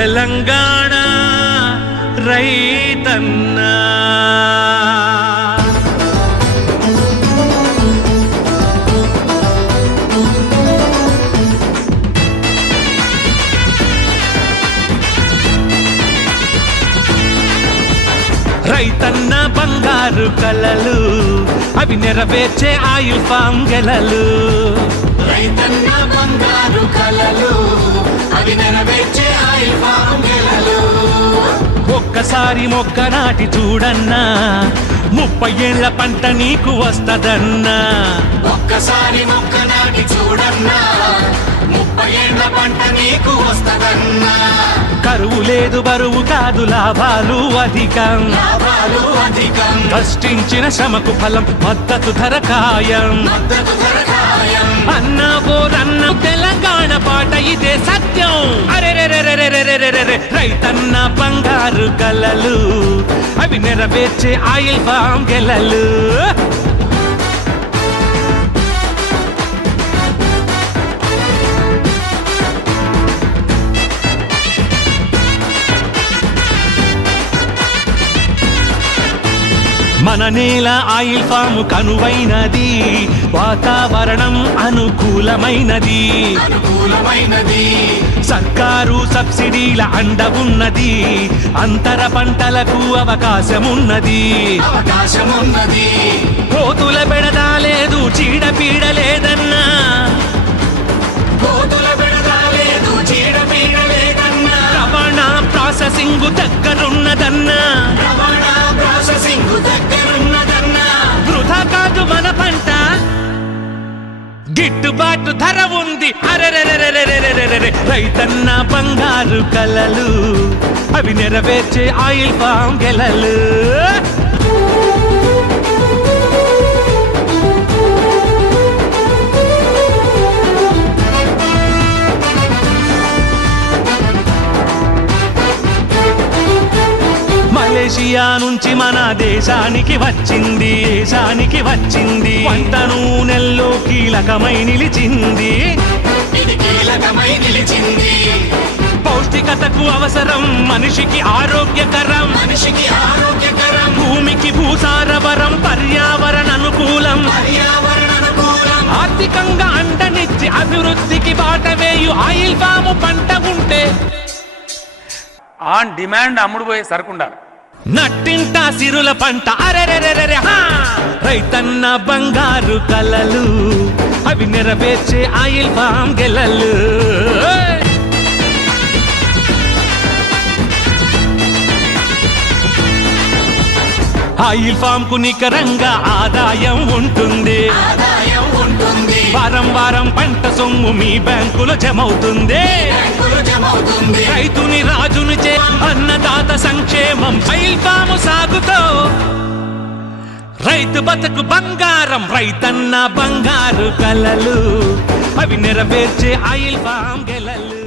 తెలంగాణ రైతన్నా రైతన్న బంగారు కలలు అవి నెరవేర్చే ఆయిల్ ఫామ్ గెలలు. రైతన్న బంగారు కలలు అవి నెరవేర్చే ఆయిల్ ఫామ్ గెలలు. ఒక్కసారి మొక్క నాటి చూడన్నా 30 ఏళ్ల పంట నీకు వస్తదన్నా. ఒక్కసారి మొక్క నాటి చూడన్నా 30 ఏళ్ల పంట నీకు వస్తదన్నా. కరువు లేదు బరువు కాదు లాభాలు అధికం. కష్టించిన శ్రమకు ఫలం మద్దతు ధర ఖాయం. అన్నా బోరన్న తెలంగాణ పాట ఇదే సత్యం. అరే రైతన్న బంగారు కలలు అవి నెరవేర్చే ఆయిల్ ఫామ్ గెలలు. మన నేల ఆయిల్ ఫామ్ కనువైనది, వాతావరణం అనుకూలమైనది. సర్కారు సబ్సిడీల అండ ఉన్నది, అంతర పంటలకు అవకాశమున్నది. కోతుల బెడద లేదు, చీడపీడ లేదన్నా. రవాణా ప్రాసెసింగ్ దగ్గరున్నదన్నా. వృధా కాదు మన పంట, గిట్టుబాటు ధర ఉంది. అరెరెరెరెరెరెరెరె రైతన్న బంగారు కలలు అవి నెరవేర్చే ఆయిల్ ఫామ్ గెలలు. మలేషియా నుంచి మన దేశానికి వచ్చింది. వంట నూనెల్లో కీలకమై నిలిచింది. పౌష్టికతకు అవసరం, మనిషికి ఆరోగ్యకరం. భూమికి భూసారవరం, పర్యావరణ అనుకూలం. ఆర్థికంగా అండనిచ్చి అభివృద్ధికి బాటవేయు ఆయిల్ ఫామ్ పంట ఉంటే ఆన్ డిమాండ్ అమ్ముడుపోయే సరుకుండాలి. నట్టింట సిరుల పంట. అరెరెరెరెరె రైతన్న బంగారు కలలు అవి నెరవేర్చే ఆయిల్ ఫామ్ గెలలు. ఆయిల్ ఫామ్ కు నికరంగా ఆదాయం ఉంటుంది. వారం వారం పంట సొమ్ము మీ బ్యాంకులో జమవుతుంది. రైతుని రాజుని చే అన్నదాత సంక్షేమం ఆయిల్ ఫామ్ సాగుతో రైతు బతుకు బంగారం. రైతన్న బంగారు కలలు అవి నెరవేర్చే ఆయిల్ ఫామ్ గెలలు.